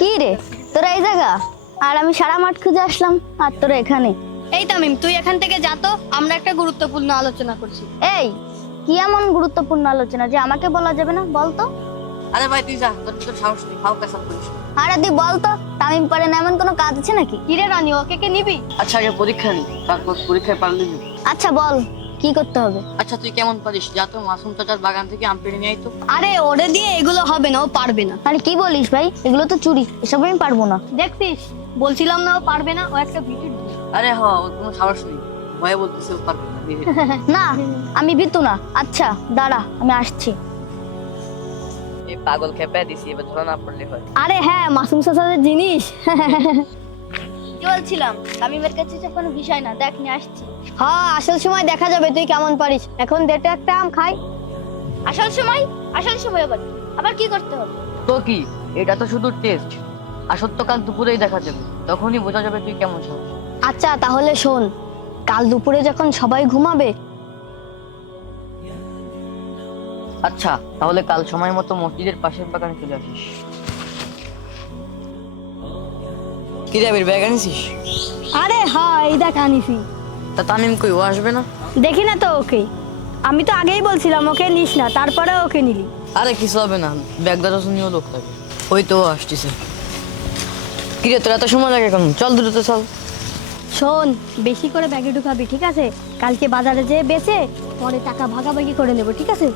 কি রে তোরা এই জায়গা? আর আমি সারা মাঠ খুঁজে আসলাম আর তোরা এখানে। এই তামিম, তুই এখান থেকে যা তো, আমরা একটা গুরুত্বপূর্ণ আলোচনা করছি। এই কি এমন গুরুত্বপূর্ণ আলোচনা যে আমাকে বলা যাবে না, বলতো? আরে ভাই তুই যা, তোর ভিতর সাহস নেই, ফাও কাসাম করিস। আরে তুই বলতো তামিম পারে না এমন কোনো কাজ আছে নাকি? কিরে রানী, ওকে কে নিবি? আচ্ছা আগে পরীক্ষা নি, তারপর পরীক্ষায় পারলি নি। আচ্ছা বল কি করতে হবে? আচ্ছা তুই কেমন পারিস, যা তো মাসুম চাচার বাগান থেকে আম পেড়ে নিয়ে আয় তো। আরে ওরে দিয়ে এগুলো হবে না, ও পারবে না। আরে কি বলিস ভাই, এগুলো তো চুরি, এসব আমি পারবো না। দেখছিস, বলছিলাম না ও পারবে না, ও একটা ভিডিও। আরে হ, ওর কোনো সাহস নেই, ভয়ে বলতেছে ও পারবে না। না আমি ভীতু না। আচ্ছা দাঁড়া আমি আসছি। এই পাগল খেপে দিছি, এবার ধরা না পড়লে হয়। আরে হ্যাঁ, মাসুম চাচাদের জিনিস। কি বলছিলাম, তামিমের কাছে এসব কোনো বিষয় না, দেখ নিয়ে আসছি। হ্যাঁ, আসল সময় দেখা যাবে তুই কেমন পারিস। এখন দেটে একটা আম খাই। আসল সময়? আসল সময় আবার আবার কি করতে হবে? তো কি, এটা তো শুধু টেস্ট, আসল তো কাল দুপুরেই দেখা যাবে, তখনই বোঝা যাবে তুই কেমন সাহস। আচ্ছা তাহলে শোন, কাল দুপুরে যখন সবাই ঘুমাবে, আচ্ছা তাহলে কাল সময় মতো মসজিদের পাশের বাগানে চলে আসিস। কি যাবি, ব্যাগ আনিসিস? আরে হ্যাঁ এই দেখ আনিসি। তা তামিম কই, ও আসবে না? দেখি না তো ওকে, আমি তো আগেই বলছিলাম ওকে নিস না, তারপরে ওকে নিলি। আরে কিছু হবে না, ব্যাগ দ্বারা শুনিও লোক থাকে। ওই তো ও আসতেছে। কিরে তোর এত সময় লাগে কেন, চল দ্রুত চল। শোন, বেশি করে ব্যাগে ঢুকাবি, ঠিক আছে? কালকে বাজারে যেয়ে বেচে পরে টাকা ভাগাভাগি করে নেব, ঠিক আছে?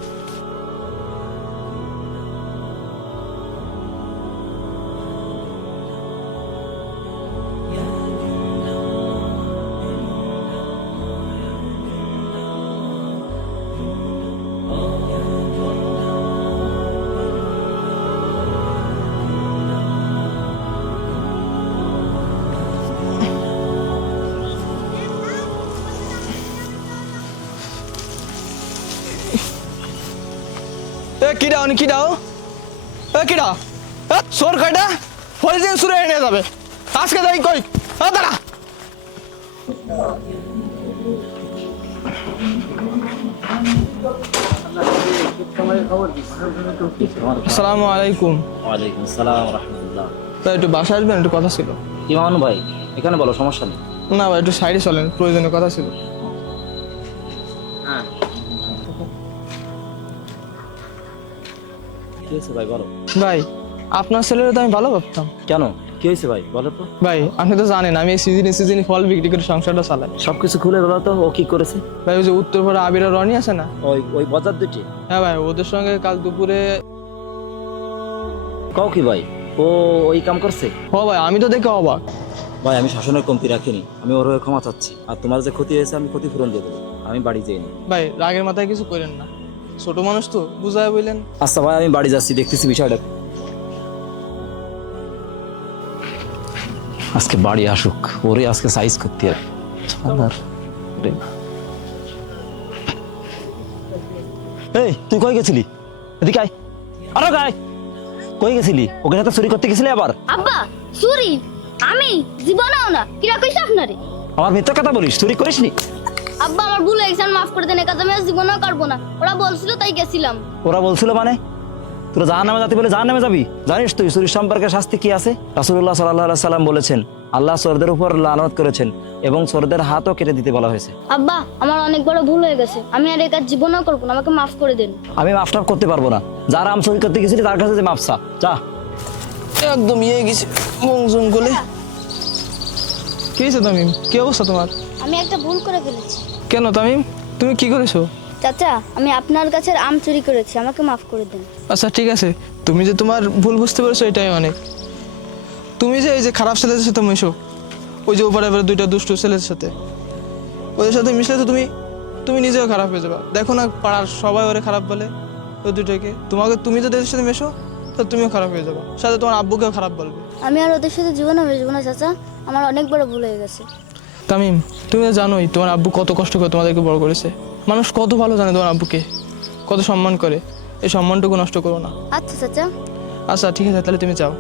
কিডা উনি কিডাও কিডা সোর কয়টা হরিদিন সুরে এনে যাবে আজকে যাই কই দাঁড়া। আসসালামু আলাইকুম। ওয়ালাইকুম আসসালাম রাহমাতুল্লাহ। ভাই একটু বাসা আসবেন, একটু কথা ছিল। ইমাম ভাই, এখানে বলো, সমস্যা নেই। না ভাই একটু সাইডে চলেন, প্রয়োজনীয় কথা ছিল। হ্যাঁ, কি হয়েছে ভাই, বলো। ভাই আপনার ছেলের তো আমি ভালো ভাবতাম। কেন, কি হয়েছে ভাই, বলো তো। ভাই আপনি তো জানেন আমি এই সিজনে ফল বিক্রি করে সংসারটা চালাই। সবকিছু খুলে বলো তো, ও কি করেছে? ভাই ওই যে উত্তরপাড়া আবির আর রনি আছে না? ওই ওই বাজার দুটি? হ্যাঁ ভাই, ওদের সঙ্গে কাল দুপুরে। কও কি ভাই, ও ওই কাম করছে? ও ভাই আমি তো দেখে অবাক। ভাই আমি শাসনের কমতি রাখিনি, আমি ওর হয়ে ক্ষমা চাচ্ছি। আর তোমার যে ক্ষতি হয়েছে আমি ক্ষতিপূরণ দিয়ে দেবো, আমি বাড়ি যাইনি। ভাই রাগের মাথায় কিছু করেন না, ছোট মানুষ তো বুঝায় বললেন। আচ্ছা ভাই, আমি বাড়ি যাচ্ছি, দেখতেছি বিষয়টা। আজকে বাড়ি আসুক, ওরে আজকে সাইজ করতে হবে। এই তুই কই গেছিলি? এদিকে আয়, আরো গায়। কই গেছিলি? ওকে সাথে চুরি করতে গেছিলি আবার? আব্বা চুরি? আমি জীবনেও না। কিরা কইছ আপনারে? আমার মিথ্যা কথা বলিস, চুরি করিসনি? আব্বা আমার ভুল হয়েছে, মাফ করে দেন, এই কাজ আমি আর জীবনেও করবো না। ওরা বলছিল তাই গেছিলাম। ওরা বলছিল মানে? তোরা জাহান্নামে যাতে বলে জাহান্নামে যাবি? জানিস তুই চুরির সম্পর্কে শাস্তি কি আছে? রাসূলুল্লাহ সাল্লাল্লাহু আলাইহি সাল্লাম বলেছেন, আল্লাহ চোরদের উপর লানত করেছেন এবং চোরদের হাতও কেটে দিতে বলা হয়েছে। আব্বা আমার অনেক বড় ভুল হয়ে গেছে, আমি আর এই কাজ জীবনেও করবো না, আমাকে মাফ করে দেন। আমি মাফটাফ করতে পারবো না, যারা আম চুরি করতে গেছিলি তার কাছে যে মাফসা যা। একদম ইয়ে গেছে মংজুম গলে। কি হয়েছে তামিম, কি অবস্থা তোমার? আমি একটা ভুল করে ফেলেছি। কেন তামিম, তুমি কি করেছো? চাচা আমি আপনার কাছে আম চুরি করেছি, আমাকে মাফ করে দেন। আচ্ছা ঠিক আছে, তুমি যে তোমার ভুল বুঝতে পেরেছো এটাই অনেক। তুমি যে এই যে খারাপ ছেলেদের সাথে মিশো, ওই যে ওপারে এবারে দুইটা দুষ্টু ছেলের সাথে, ওদের সাথে মিশলে তো তুমি তুমি নিজেও খারাপ হয়ে যাবা। দেখো না পাড়ার সবাই ওরে খারাপ বলে, ওই দুটোকে। তুমি যদি এদের সাথে মেশো তো তুমিও খারাপ হয়ে যাবা, সাথে তোমার আব্বুকেও খারাপ বলবে। আমি আর ওদের সাথে জীবনে মিশবো না চাচা, আমার অনেক বড় ভুল হয়ে গেছে। তামিম তুমি তো জানোই তোমার আব্বু কত কষ্ট করে তোমাদেরকে বড় করেছে। মানুষ কত ভালো জানে তোমার আব্বুকে, কত সম্মান করে। এই সম্মানটুকু নষ্ট করো না। আচ্ছা চাচা। আচ্ছা ঠিক আছে, তাহলে তুমি যাও।